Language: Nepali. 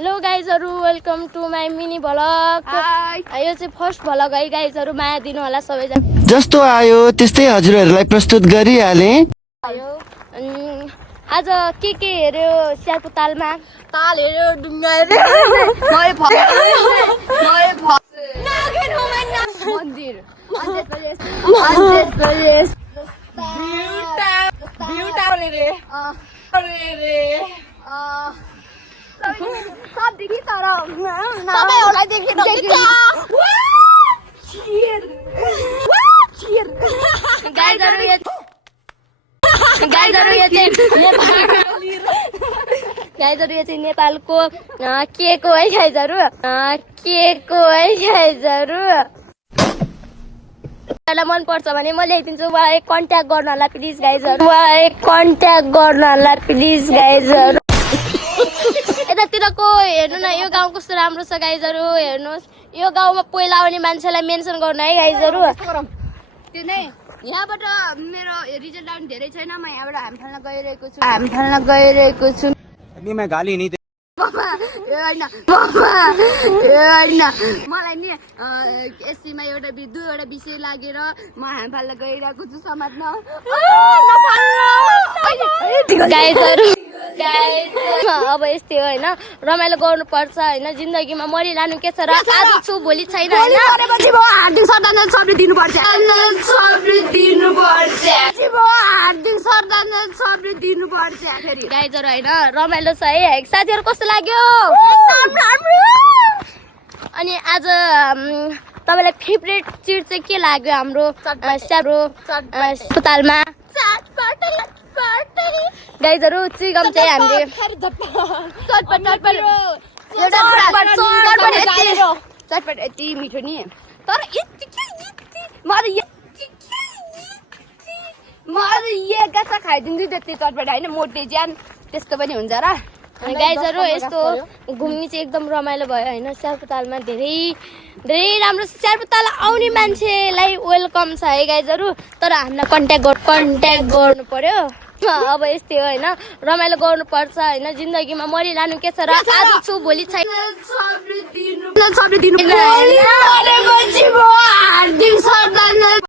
हेलो गाइजहरु welcome to my mini vlog. यो चाहिँ फर्स्ट भ्लग है गाइजहरु, माया दिनु होला सबैजना। जस्तो आयो त्यस्तै हजुरहरुलाई प्रस्तुत गरिहाले। आज के हेर्यो स्यापुतालमा? ताल हेर्यो, ढुङ्गा हेर्यो, मन्दिर सब देखि तर सबैलाई देखि गाइजहरु यो चाहिँ नेपालको के को है गाइजहरु, के को है गाइजहरु। मलाई मन पर्छ भने म ल्याइदिन्छु। उहाँलाई कन्ट्याक्ट गर्नु होला प्लिज गाइजहरु, उहाँलाई कन्ट्याक्ट गर्नु होला प्लिज गाइजहरु। यतातिरको हेर्नु न, यो गाउँ कस्तो राम्रो छ गाइजहरु। हेर्नुहोस्, यो गाउँमा पहिला आउने मान्छेलाई मेन्सन गर्नु है गाइजहरु। त्यो नै यहाँबाट मेरो रिजल्ट आउनु धेरै छैन, म यहाँबाट हाम फाल्न गइरहेको छु। मैं गाली नहीं मलाई नि एससीमा दुईवटा विषय लागेर म हाम फाल्न गइरहेको छु समाजमा। अब यस्तै हो होइन, रमाइलो गर्नु पर्छ होइन। जिन्दगीमा मरिरहनु के छ र, आज छु भोलि छैन होइन। हार्दिक श्रद्धाञ्जली सबले दिनुपर्छ, फेरि गाइजहरु होइन रमाइलो छ है। साथीहरु कस्तो लाग्यो? अनि आज तपाईलाई फेभरेट चिज चाहिँ के लाग्यो हाम्रो अस्पतालमा? गाइजहरु चिगम चाहिँ हामीले चटपट यति मिठो नि, तर म खाइदिन्छु त्यति चटपट होइन, मोटे ज्यान त्यस्तो पनि हुन्छ र। गाइजहरु यस्तो घुम्ने चाहिँ एकदम रमाइलो भयो होइन। स्यापुतालमा धेरै राम्रो छ। स्यापुताल आउने मान्छेलाई वेलकम छ है गाइजहरु, तर हामीलाई कन्ट्याक्ट गर्नु पर्यो। अब यस्तै हो होइन, रमाइलो गर्नु पर्छ होइन। जिन्दगीमा मरिरहनु के छ र, आज छु भोलि छैन। सबले दिनु